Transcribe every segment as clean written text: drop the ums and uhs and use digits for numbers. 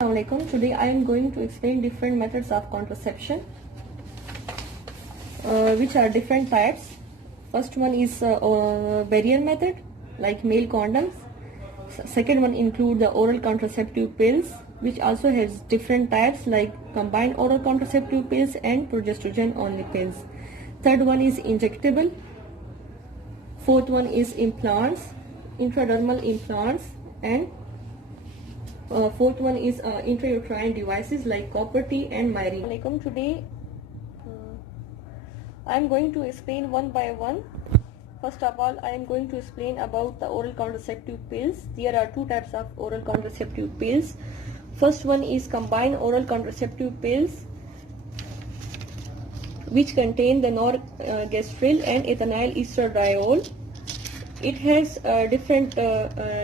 Assalamualaikum. Today I am going to explain different methods of contraception, which are different types. First one is barrier method, like male condoms. Second one include the oral contraceptive pills, which also has different types like combined oral contraceptive pills and progestogen only pills. Third one is injectable. Fourth one is implants, intradermal implants, and fourth one is intrauterine devices like copper T and myrin. Today I am going to explain one by one. First of all, I am going to explain about the oral contraceptive pills. There are two types of oral contraceptive pills. First one is combined oral contraceptive pills, which contain the norgestrel and ethinyl estradiol. It has different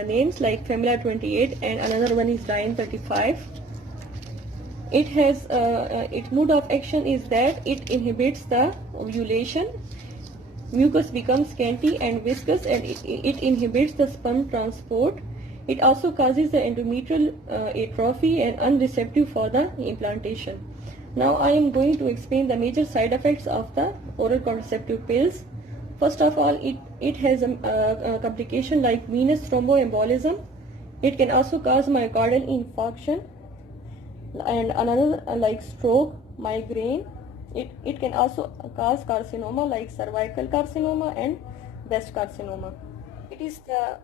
names like Femila 28 and another one is Diane 35. It has its mode of action is that it inhibits the ovulation. Mucus becomes scanty and viscous, and it inhibits the sperm transport. It also causes the endometrial atrophy and unreceptive for the implantation. Now I am going to explain the major side effects of the oral contraceptive pills. First of all, it has a complication like venous thromboembolism. It can also cause myocardial infarction, and another like stroke, migraine. It can also cause carcinoma like cervical carcinoma and breast carcinoma. It is the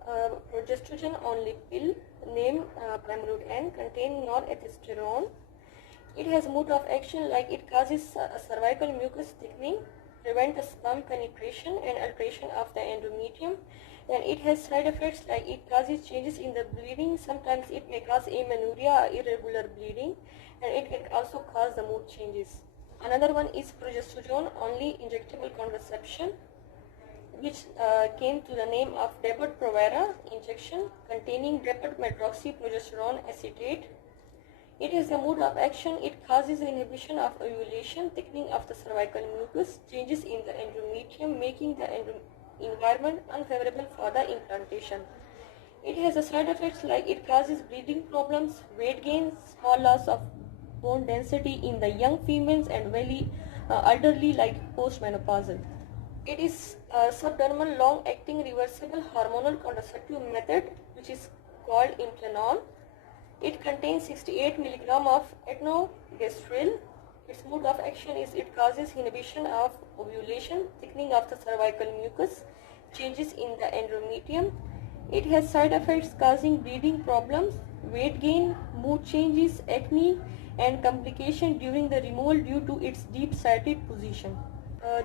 progestogen only pill named Primordial N, containing norethistérone. It has mode of action like it causes cervical mucus thickening, prevent the sperm penetration and alteration of the endometrium, and it has side effects like it causes changes in the bleeding. Sometimes it may cause amenorrhea, irregular bleeding, and it can also cause the mood changes. Another one is progestogen only injectable contraception, which came to the name of Depo-Provera injection, containing depot-medroxyprogesterone acetate. It has a mode of action. It causes the inhibition of ovulation, thickening of the cervical mucus, changes in the endometrium, making the environment unfavorable for the implantation. It has a side effects like it causes breathing problems, weight gain, small loss of bone density in the young females and very elderly like postmenopausal. It is a subdermal long-acting reversible hormonal contraceptive method, which is called Implanon. It contains 68 mg of etonogestrel. Its mode of action is it causes inhibition of ovulation, thickening of the cervical mucus, changes in the endometrium. It has side effects causing breathing problems, weight gain, mood changes, acne, and complication during the removal due to its deep-sighted position.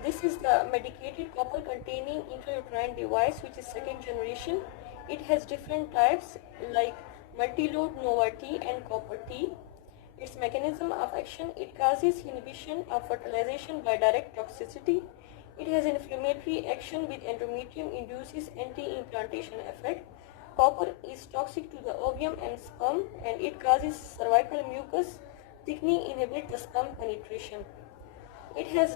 This is the medicated copper containing intrauterine device, which is second generation. It has different types like multi-load Nova T and copper T. Its mechanism of action, it causes inhibition of fertilization by direct toxicity. It has inflammatory action with endometrium, induces anti-implantation effect. Copper is toxic to the ovum and sperm, and it causes cervical mucus thickening, inhibits the sperm penetration. It has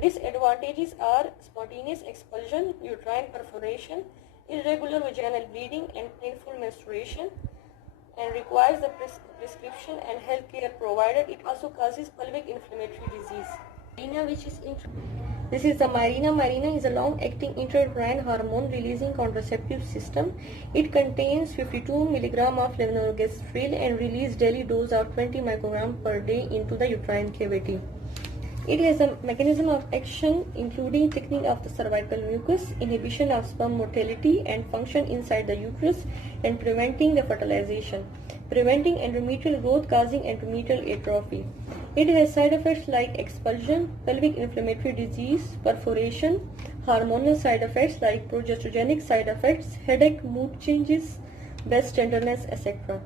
disadvantages are spontaneous expulsion, uterine perforation, irregular vaginal bleeding, and painful menstruation, and requires the prescription and health care provided. It also causes pelvic inflammatory disease. This is the Mirena. Mirena is a long-acting intrauterine hormone-releasing contraceptive system. It contains 52 mg of levonorgestrel and releases daily dose of 20 microgram per day into the uterine cavity. It has a mechanism of action including thickening of the cervical mucus, inhibition of sperm motility and function inside the uterus, and preventing the fertilization, preventing endometrial growth causing endometrial atrophy. It has side effects like expulsion, pelvic inflammatory disease, perforation, hormonal side effects like progesterogenic side effects, headache, mood changes, breast tenderness, etc.